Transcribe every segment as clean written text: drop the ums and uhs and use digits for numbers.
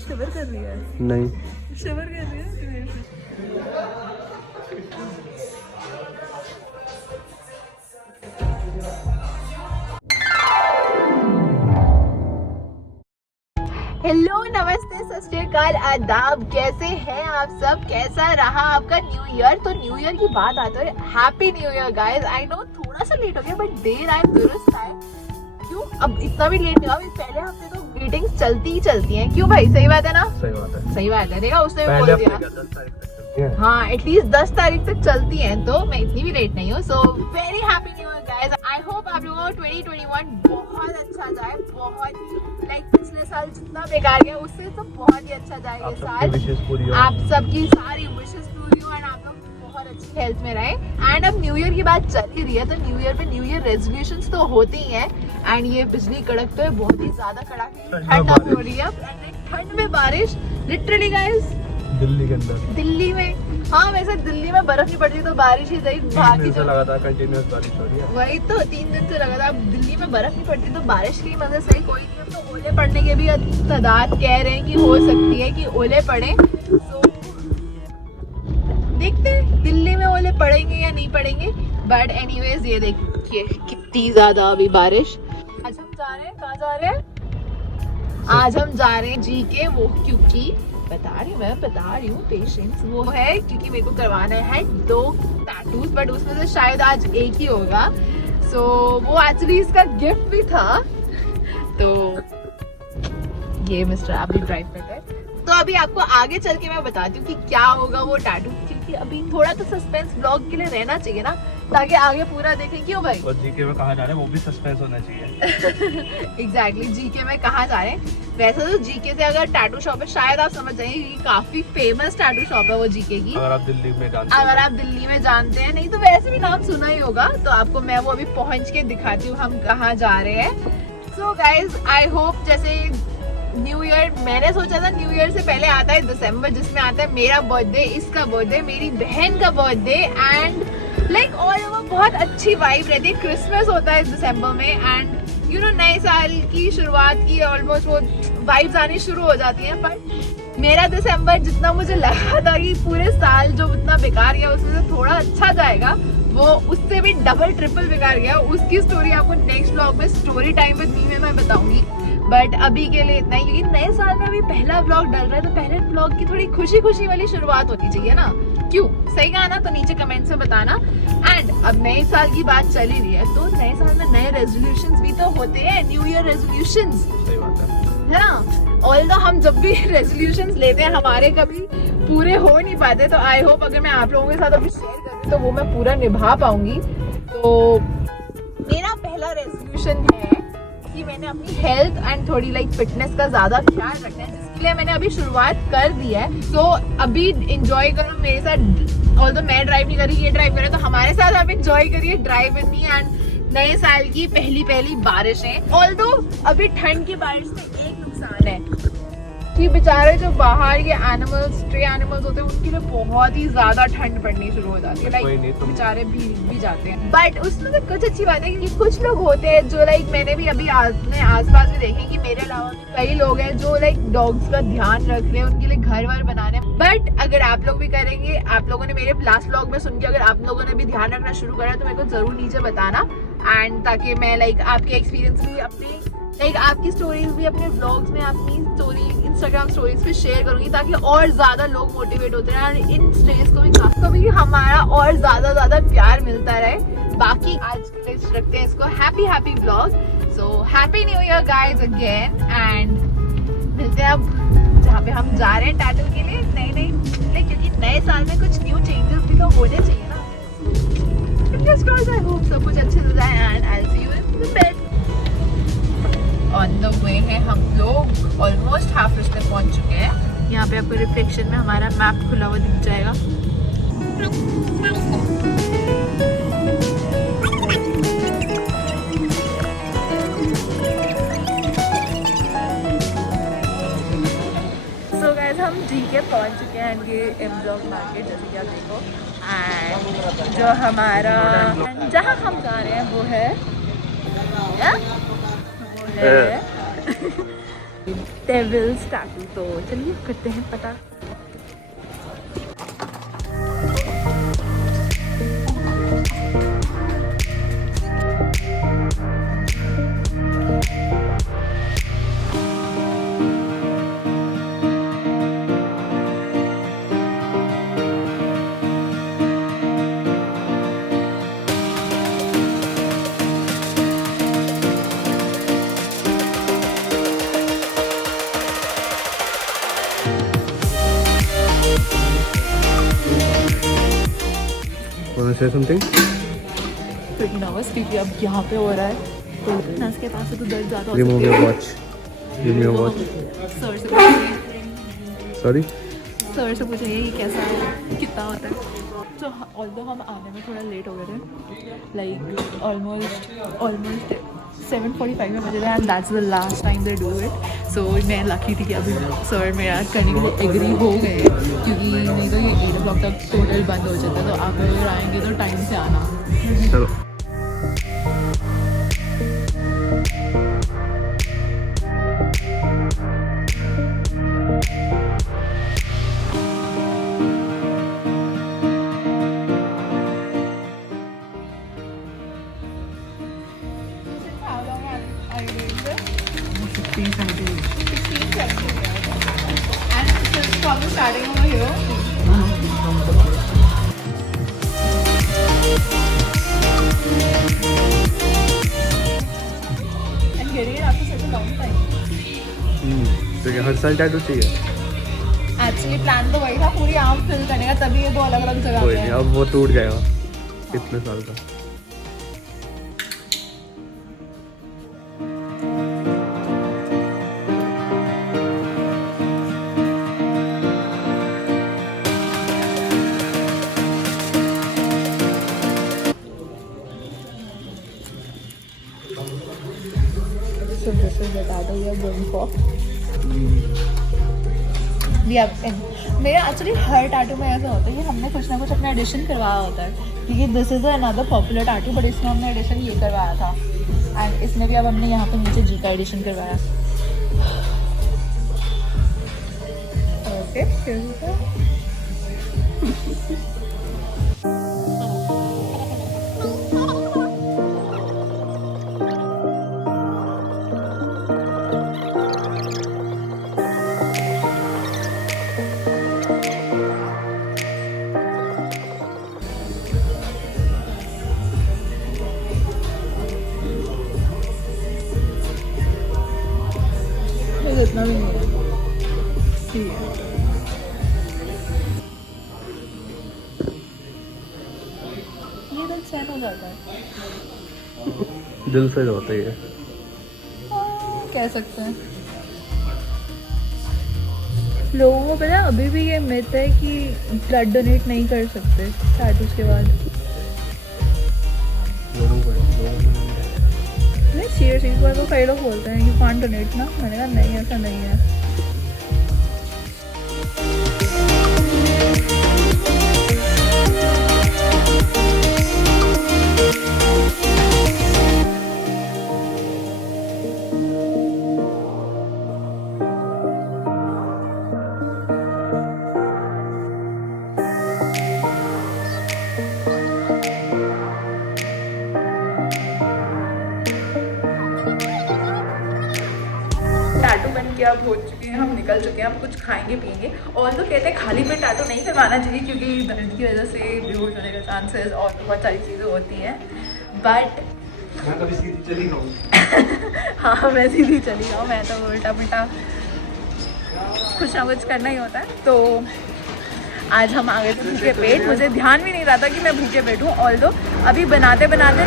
शिवर कर रही है? नहीं, शिवर कर रही है। हेलो, नमस्ते, सत श्री अकाल, आदाब। कैसे हैं आप सब? कैसा रहा आपका न्यू ईयर? तो न्यू ईयर की बात आते हुए happy new year guys. I know थोड़ा सा लेट हो गया, बट देर आए दुरुस्त आए। क्यों अब इतना भी लेट नहीं हुआ? पहले हफ्ते तो मीटिंग्स चलती ही चलती हैं। क्यों भाई, सही बात है ना? सही बात है, सही बात है। देखा, उसने भी बोल दिया। हाँ, एटलीस्ट 10 तारीख तक चलती हैं, तो मैं इतनी भी लेट नहीं हूँ। So very happy new year guys. I hope आप लोगों को 2021 बहुत अच्छा जाए, बहुत ही लाइक पिछले साल जितना बेकार गया उससे तो बहुत ही अच्छा जाए ये साल। आप सबकी सारी विशेस पूरी हो एंड आप लोग बहुत अच्छी हेल्थ में रहे। एंड अब न्यू ईयर की बात चल ही रही है, तो न्यू ईयर पे न्यू ईयर रेजोल्यूशंस तो होती ही हैं। एंड ये बिजली कड़क तो है, बहुत ही ज्यादा कड़ाके ठंड हो रही है। ठंड में बारिश लिटरली गाइस दिल्ली के अंदर, दिल्ली में। हाँ, वैसे दिल्ली में बर्फ नहीं पड़ती तो बारिश ही सही। बाकी जो लगातार कंटिन्यूअस बारिश हो रही है, वही तो 3 दिन से लगातार। अब दिल्ली में बर्फ नहीं पड़ती तो बारिश की मजे सही कोई नहीं। अब तो ओले पड़ने के भी तादाद कह रहे हैं कि हो सकती है कि ओले पड़े। तो देखते हैं दिल्ली में ओले पड़ेंगे या नहीं पड़ेंगे। बट एनीवेज ये देखिए कितनी ज्यादा अभी बारिश। आज हम जा रहे हैं, कहाँ जा रहे हैं? आज हम जा रहे हैं जीके, वो क्योंकि बता रही हूँ पेशेंस वो है क्योंकि मेरे को करवाना है 2 टैटूज, बट उसमें से शायद आज एक ही होगा। सो वो एक्चुअली इसका गिफ्ट भी था। तो ये मिस्टर अभी ड्राइव करता है, तो अभी आपको आगे चल के मैं बताती हूँ कि क्या होगा वो टैटू, क्योंकि अभी थोड़ा तो सस्पेंस ब्लॉग के लिए रहना चाहिए ना, ताकि आगे पूरा देखें। क्यों भाई? और जीके में कहाँ जा रहे हैं वो भी सस्पेंस होना चाहिए। एग्जैक्टली, जीके में कहाँ जा रहे हैं? वैसे तो जीके से अगर टैटू शॉप है शायद आप समझ जाएंगे कि काफी फेमस टैटू शॉप है वो जीके की। अगर आप दिल्ली में जानते हैं, नहीं तो वैसे भी नाम सुना ही होगा। तो आपको मैं वो अभी पहुंच के दिखाती हूँ हम कहाँ जा रहे हैं। सो गाइज, आई होप जैसे न्यू ईयर मैंने सोचा था न्यू ईयर से पहले आता है दिसंबर, जिसमें आता है मेरा बर्थडे, इसका बर्थडे, मेरी बहन का birthday and like all over बहुत अच्छी वाइब रहती है। क्रिसमस होता है दिसंबर में एंड यू नो नए साल की शुरुआत की ऑलमोस्ट वो वाइब्स आनी शुरू हो जाती हैं। पर मेरा दिसंबर जितना मुझे लगा था कि पूरे साल जो इतना बेकार गया उसमें से थोड़ा अच्छा जाएगा, वो उससे भी डबल ट्रिपल बेकार गया। उसकी स्टोरी आपको नेक्स्ट व्लॉग में स्टोरी टाइम विद मी में मैं बताऊंगी। बट अभी के लिए इतना ही, क्योंकि नए साल में अभी पहला व्लॉग डल रहा है, तो पहले व्लॉग की थोड़ी खुशी खुशी वाली शुरुआत होनी चाहिए ना। क्यों? सही कहा ना? तो नीचे कमेंट में बताना। एंड अब नए साल की बात चल ही रही है, तो नए साल में नए रेजोल्यूशंस भी तो होते हैं, न्यू ईयर रेजोल्यूशंस, सही बात है ना। ऑल्दो हम जब भी रेजोल्यूशंस लेते हैं हमारे कभी पूरे हो नहीं पाते, तो आई होप अगर मैं आप लोगों के साथ अभी शेयर करूँ तो वो मैं पूरा निभा पाऊंगी। तो मेरा पहला रेजोल्यूशन है कि मैंने अपनी हेल्थ एंड थोड़ी लाइक फिटनेस का ज्यादा ख्याल रखना है, जिसके लिए मैंने अभी शुरुआत कर दी है। तो अभी एंजॉय करो मेरे साथ। ऑल्दो मैं ड्राइव नहीं कर रही, ये ड्राइव करे, तो हमारे साथ आप एंजॉय करिए ड्राइव विद मी एंड नए साल की पहली बारिशें। ऑल्दो अभी ठंड की बारिश में एक नुकसान है कि बेचारे जो बाहर के एनिमल्स, स्ट्रे एनिमल्स होते हैं, उनके लिए बहुत ही ज्यादा ठंड पड़नी शुरू हो जाती है। लाइक बेचारे भी जाते हैं। बट उसमें तो कुछ अच्छी बात है कि कुछ लोग होते हैं जो लाइक मैंने भी अभी अपने आसपास भी देखे कि मेरे अलावा कई लोग हैं जो लाइक डॉग्स का ध्यान रख रहे हैं, उनके लिए घर वर बना रहे हैं। बट अगर आप लोग भी करेंगे, आप लोगों ने मेरे लास्ट व्लॉग में सुन के अगर आप लोगों ने भी ध्यान रखना शुरू करा तो मेरे को जरूर नीचे बताना। एंड ताकि मैं लाइक आपके एक्सपीरियंस भी अपनी लाइक आपकी स्टोरीज भी अपने व्लॉग्स में, अपनी स्टोरी इंस्टाग्राम स्टोरीज पे शेयर करूंगी, ताकि और ज्यादा लोग मोटिवेट होते हैं और इन स्टेज को भी हमारा और ज्यादा प्यार मिलता रहे। बाकी आज के लिए रखते हैं इसको happy vlog. So happy new year guys again and मिलते हैं अब जहाँ पे हम जा रहे हैं टैटू के लिए। नहीं क्योंकि नए साल में कुछ न्यू चेंजेस भी तो होने चाहिए ना। I hope सब कुछ अच्छे से जाए and I'll see you in the bed. On the way है हम लोग, ऑलमोस्ट हाफ रास्ते पहुंच चुके हैं। यहाँ पे आपको रिफ्लेक्शन में हमारा मैप खुला हुआ दिख जाएगा। सो गाइस, हम जीके पहुंच चुके हैं एंड ये एम ब्लॉक मार्केट जैसे कि आप देखो। एंड जो हमारा जहाँ हम जा रहे हैं वो है डेविल्स टैटू। तो चलिए करते हैं पता। Want to say something? pretty nervous क्योंकि अब यहाँ पे हो रहा है तो नर्स के पास से तो दर्द ज़्यादा हो Remove your watch. Give me your watch. Sir से पूछिए Sorry? सर से पूछिए ये कैसा है कितना होता है। तो ऑल्दो हम आने में थोड़ा लेट हो गए थे लाइक ऑलमोस्ट 7:45 में बजे थे and that's the last time they do it. So मैं लकी थी कि अभी सर मेरा करने के लिए एग्री हो गए क्योंकि नहीं तो ये 8 o'clock तक टोटल बंद हो जाता है। तो आप अगर आएंगे तो टाइम से आना। चलो। Starting over here. And getting it after such a long time. तो क्या हर साल टैटू चाहिए? Actually प्लान तो वही था पूरी आर्म फिल करने का तभी ये दो अलग अलग जगह कोई पे नहीं, हैं। अब वो टूट जाएगा कितने साल का। So this is the tattoo we are going for. We have मेरा एक्चुअली हर टैटू में ऐसा होता है कि हमने कुछ ना कुछ अपना एडिशन करवाया होता है क्योंकि this is another popular tattoo but इसमें हमने एडिशन ये करवाया था एंड इसमें भी अब हमने यहाँ पे नीचे जी का एडिशन करवाया। ओके इतना भी नहीं है ठीक है। ये दिल सहन हो जाता है दिल से होता ही है। कह सकते हैं। लोगों को पता है अभी भी ये मिथ है कि ब्लड डोनेट नहीं कर सकते टैटूज के बाद। नहीं सीरियसली को कई लोग बोलते हैं यू कांट डोनेट ना। मैंने कहा नहीं ऐसा नहीं है। टैटू बन के अब हो चुके हैं, हम निकल चुके हैं, हम कुछ खाएंगे पिएंगे। और तो कहते हैं खाली पेट टैटू नहीं करवाना चाहिए क्योंकि दर्द की वजह से बेहोश होने का चांसेस और बहुत सारी चीज़ें होती हैं। बट मैं कभी सीधी चली जाऊँ। हाँ मैं सीधी चली जाऊँ, मैं तो उल्टा पुल्टा कुछ ना कुछ करना ही होता है। तो आज हम आ गए थे भूखे पेट। मुझे ध्यान भी नहीं रहा था कि मैं भूखे पेट हूँ। ऑल्दो अभी बनवाते बनवाते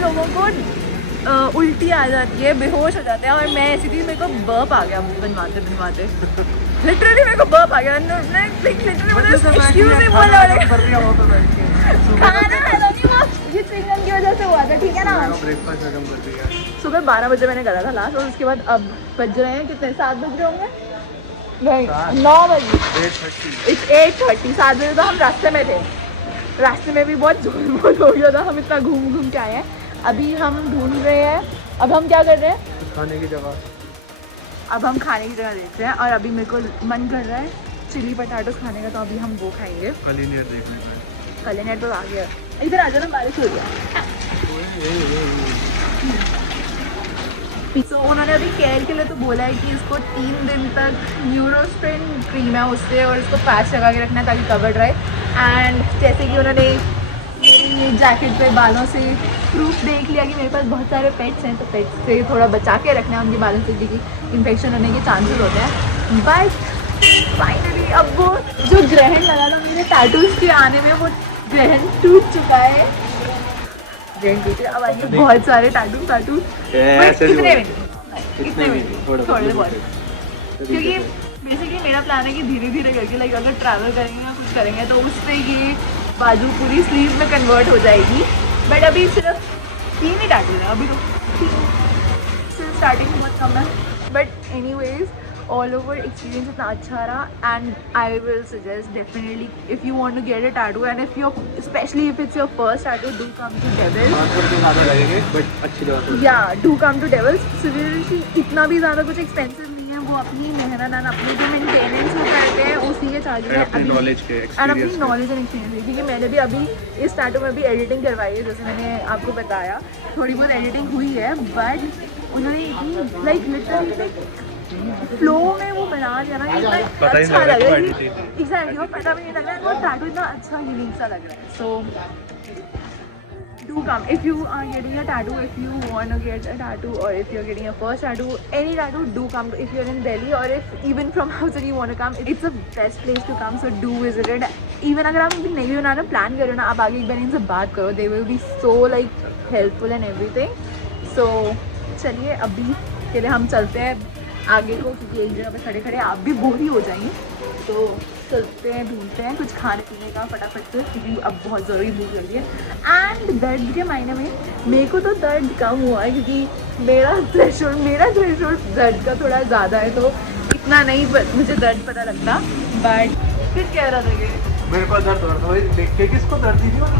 लोगों को उल्टी आ जाती है, बेहोश हो जाते हैं और मैं ऐसी थी, मेरे को बर्प आ गया बनवाते लिटरली मेरे को बर्प आ गया। ये चिकन की वजह से हुआ था ठीक है ना। ब्रेकफास्ट खत्म कर दिया। सुबह 12 बजे मैंने करा था लास्ट और उसके बाद अब बज रहे हैं कितने 7 बज रहे होंगे नहीं 9 बजे 8:30 7 बजे तो हम रास्ते में थे। रास्ते में भी बहुत जोर हो गया था, हम इतना घूम के आए हैं। अभी हम ढूंढ रहे हैं। अब हम क्या कर रहे हैं खाने की जगह। अब हम खाने की जगह देख रहे हैं और अभी मेरे को मन कर रहा है चिली पटाटो खाने का, तो अभी हम वो खाएंगे। कलिनेट देखने का। कलिनेट तो आ गया, इधर आ जाना, बारिश हो गया। तो उन्होंने अभी केयर के लिए तो बोला है कि इसको 3 दिन तक न्यूरोस्ट्रेन क्रीम है उससे, और इसको पैच लगा के रखना है ताकि कवर रहे। एंड जैसे कि उन्होंने मेरी जैकेट पे बालों से प्रूफ देख लिया कि मेरे पास बहुत सारे पेट्स हैं, तो पेट्स से थोड़ा बचा के रखना है उनके बालों से, क्योंकि इन्फेक्शन होने के चांसेस होते हैं। बट फाइनली अब वो जो ग्रहण लगा था मेरे टैटूज के आने में, वो ग्रहण टूट चुका है। ग्रहण टूट गया, अब आएंगे बहुत सारे टैटू इतने भी थोड़े बहुत, क्योंकि बेसिकली मेरा प्लान है कि धीरे धीरे करके लाइक अगर ट्रैवल करेंगे या कुछ करेंगे तो उससे ये बाजू पूरी स्लीव में कन्वर्ट हो जाएगी। बट अभी सिर्फ 3 ही टैटू है अभी, तो स्टार्टिंग बहुत कम है। But anyways all over experience इतना अच्छा रहा, and I will suggest definitely if you want to get a tattoo, and if you specially if it's your first tattoo, do come to Devils. या do come to Devils. Seriously इतना भी ज़्यादा कुछ expensive नहीं है, वो अपनी मेहनत एंड अपनी जो मेंटेनेंस वो करते हैं उसी के चार्जेस है, अपनी नॉलेज एंड एक्सपीरियंस। क्योंकि मैंने भी अभी इस टैटू में भी एडिटिंग करवाई है, जैसे मैंने आपको बताया थोड़ी बहुत एडिटिंग हुई है, बट उन्होंने इतनी लाइक लिटरली फ्लो में वो बना दिया ना, इतना अच्छा लग रहा है। एग्जैक्टली, वो पता भी नहीं लग रहा है, वो टैटू इतना अच्छा यूनिक सा लग रहा है। सो do come if you are getting a tattoo, if you want to get a tattoo, or if you're getting a first tattoo, any tattoo, do come. If you're in Delhi, or if even from outside you want to come, it's the best place to come, so do visit it. Even अगर आप अभी नहीं भी बनाना plan करो ना, आप आगे एक बार इनसे बात करो, they will be so like helpful and everything. So चलिए अभी के लिए हम चलते हैं आगे को, क्योंकि एक जगह पे खड़े खड़े आप भी बोर ही हो जाएंगे। तो चलते हैं, ढूंढते हैं कुछ खाने पीने का फटाफट से, क्योंकि अब बहुत ज़रूरी भूख लगी है। एंड दर्द के मायने में मेरे को तो दर्द कम हुआ है, क्योंकि मेरा थ्रेशोल्ड दर्द का थोड़ा ज़्यादा है, तो इतना नहीं मुझे दर्द पता लगता। बट फिर कह रहा था कि मेरे को दर्द हो रहा था, देख के किसको दर्द नहीं हुआ?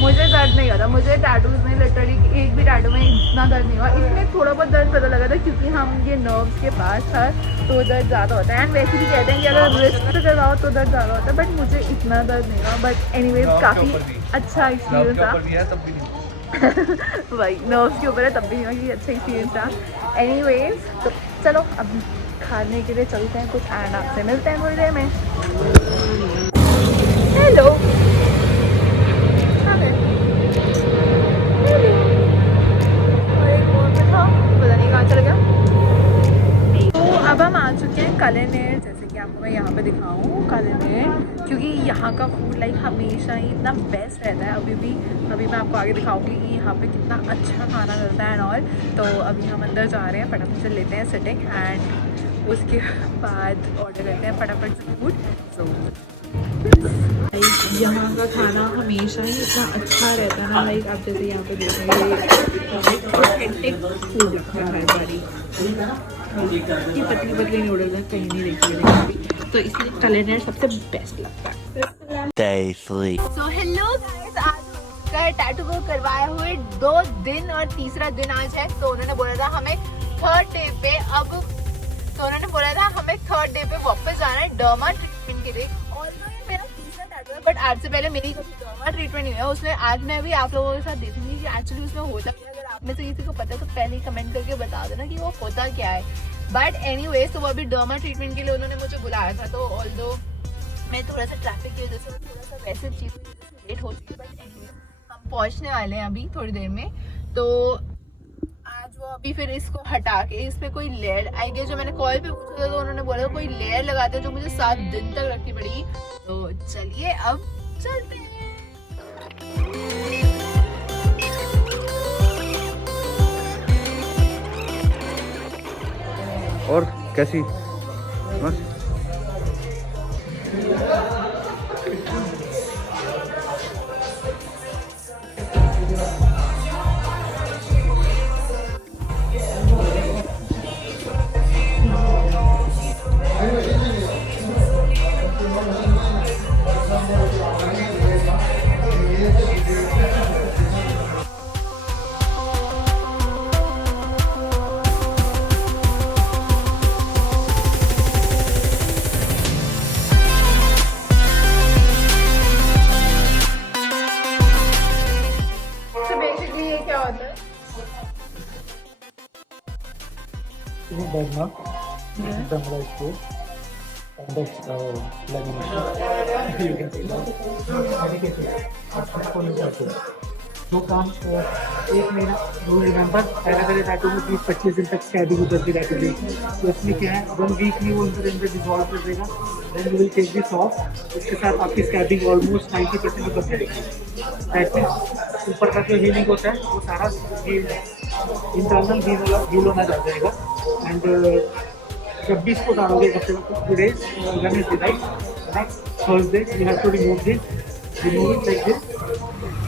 मुझे दर्द नहीं होता, मुझे टैटूज में लिटरली एक भी टैटू में इतना दर्द नहीं हुआ। इसमें थोड़ा बहुत दर्द पता लगा था, क्योंकि हम ये नर्व्स के पास था, तो दर्द ज़्यादा होता है। एंड वैसे भी कहते हैं कि अगर रिस्क से करवाओ तो दर्द ज़्यादा होता है, बट मुझे इतना दर्द नहीं हुआ। बट एनीवेज काफ़ी अच्छा एक्सपीरियंस था। भाई नर्व्स के ऊपर है तब भी नहीं हुआ, कि अच्छा एक्सपीरियंस था। एनीवेज तो चलो अब खाने के लिए चलते हैं कुछ, एंड आपसे मिलते हैं थोड़ी देर में। हेलो, पता नहीं कहाँ चल गया। तो अब हम आ चुके हैं कलिनेट, जैसे कि आपको मैं यहाँ पे दिखाऊँ कलिनेट, क्योंकि यहाँ का फूड लाइक हमेशा ही इतना बेस्ट रहता है। अभी मैं आपको आगे दिखाऊंगी कि यहाँ पे कितना अच्छा खाना मिलता है एंड ऑल। तो अभी हम अंदर जा रहे हैं, फटाफट से लेते हैं सिटिंग, एंड उसके बाद ऑर्डर करते हैं फटाफट से फूड। सो यहाँ का खाना हमेशा ही इतना अच्छा रहता है ना, लाइक आप जैसे यहाँ पे देखेंगे ऑथेंटिक फूड रखा है बारी, ये पतली पतली नूडल्स है, कहीं नहीं देखी है, तो इसलिए कलिनेट सबसे बेस्ट लगता है। So hello guys, आज का टैटू को करवाए हुए 2 दिन और तीसरा दिन आज है। तो उन्होंने बोला था हमें थर्ड डे पे वापस जाना है डर्मा ट्रीटमेंट के लिए। और मेरा तीसरा टैटू है, बट आज से पहले मेरी डर्मा ट्रीटमेंट नहीं हुआ उसमें। आज मैं भी आप लोगों के साथ देखूंगी कि एक्चुअली उसमें होता क्या है। अगर आप में से किसी को पता है तो पहले ही कमेंट करके बता देना कि वो होता क्या है। बट एनीवेज तो वो अभी डर्मा ट्रीटमेंट के लिए उन्होंने मुझे बुलाया था। तो ऑल्दो मैं थोड़ा सा ट्रैफिक की वजह से थोड़ा सा वैसे चीज़ लेट हो चुकी है, बट एनीवे हम पहुंचने वाले हैं अभी थोड़ी देर में। तो आज वो अभी फिर इसको हटा के इस पे कोई लेयर आई गई, जो मैंने कॉल पे पूछा था तो उन्होंने बोला कोई लेयर लगाते हैं जो मुझे 7 दिन तक रखनी पड़ेगी। तो चलिए अब चलते हैं। और कैसी बस होता है? This is Dharma. This is Dharma School. And that's lamination. You can see that. Medication. वो काम एक महीना यू रिमेंबर पहले टैटू में 20-25 दिन तक स्कैबिंग उतरती रहती थी। तो इसमें क्या है 1 वीक में वो अंदर डिजॉल्व कर देगा, then you will take this off. उसके साथ आपकी स्कैबिंग ऑलमोस्ट 90% उतर जाएगी। दैट मीन्स ऊपर का जो हीलिंग होता है वो सारा इंटरनल हील होना जा जाएगा। एंड जब भी इसको डालोगे today next Thursday you have to remove it like this.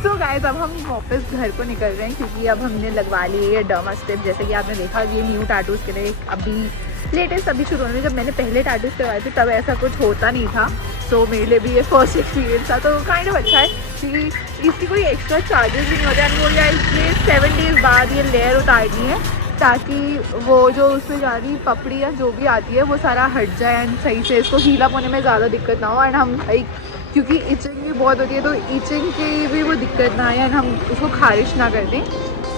तो गाइस अब हम वापस घर को निकल रहे हैं क्योंकि अब हमने लगवा लिए ये डर्मा स्ट्रिप। जैसे कि आपने देखा ये न्यू टैटूज़ के लिए अभी लेटेस्ट अभी शुरू होने में, जब मैंने पहले टैटूज़ करवाए थे तब ऐसा कुछ होता नहीं था। तो मेरे लिए भी ये फर्स्ट एक्सपीरियंस था, तो काइंड ऑफ अच्छा है कि इसकी कोई एक्स्ट्रा चार्जेस भी नहीं होते। एंड वो ये 7 डेज़ बाद ये लेयर उतारनी है ताकि वो जो उसमें जा रही पपड़ी या जो भी आती है वो सारा हट जाए एंड सही से इसको हील अप होने में ज़्यादा दिक्कत ना हो। एंड हम क्योंकि इचिंग भी बहुत होती है तो इचिंग की भी वो दिक्कत ना आए एंड हम उसको खारिश ना कर दें।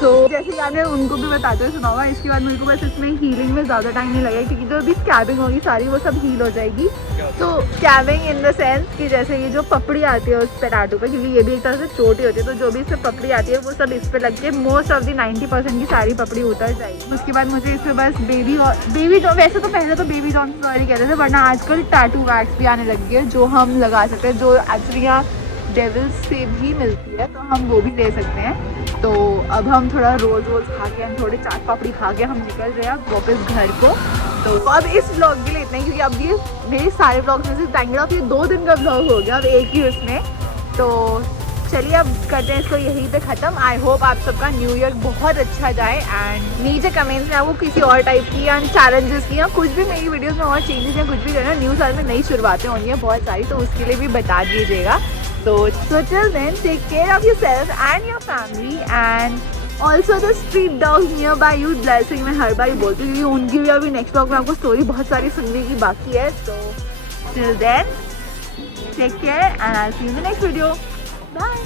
तो जैसे कि आपने उनको भी बताते हुए सुना होगा, इसके बाद मेरे को बस इसमें हीलिंग में ज़्यादा टाइम नहीं लगेगा क्योंकि जो भी स्कैबिंग होगी सारी वो सब हील हो जाएगी। तो स्कैबिंग इन द सेंस कि जैसे ये जो पपड़ी आती है उस पर टैटू पे, क्योंकि ये भी एक तरह से चोटी होती है, तो जो भी इस पर पपड़ी आती है वो सब इस पर लग के मोस्ट ऑफ द 90% की सारी पपड़ी उतर जाएगी। उसके बाद मुझे इस पर बस बेबी डॉल, वैसे तो पहले तो बेबी डॉल वाली कहते थे, वरना आजकल टैटू वैक्स भी आने लग गई है जो हम लगा सकते हैं, जो एक्चुअली यहाँ डेविल्स से भी मिलती है, तो हम वो भी ले सकते हैं। तो अब हम थोड़ा रोज़ खा के हम थोड़े चाट पापड़ी खा के हम निकल रहे हैं वापस घर को। तो अब इस व्लॉग के लिए इतना ही, क्योंकि अब ये मेरे सारे व्लॉग्स में से टाइम ऑफ ये 2 दिन का व्लॉग हो गया अब एक ही उसमें। तो चलिए अब करते हैं इसको यहीं पे ख़त्म। आई होप आप सबका न्यू ईयर बहुत अच्छा जाए एंड नीचे कमेंट्स में आपको किसी और टाइप की या चैलेंजेस की या कुछ भी मेरी वीडियोस में और चेंजेस या कुछ भी करना, न्यू साल में नई शुरुआतें होनी है बहुत सारी, तो उसके लिए भी बता दीजिएगा। So till then, take care of yourself and your family and also the street dogs nearby you. Blessing मैं हर बार ही बोलती हूँ क्योंकि उनकी भी अभी नेक्स्ट ब्लॉग में आपको स्टोरी बहुत सारी सुनने की बाकी है। So till then, take care and I'll see you in the next video. Bye.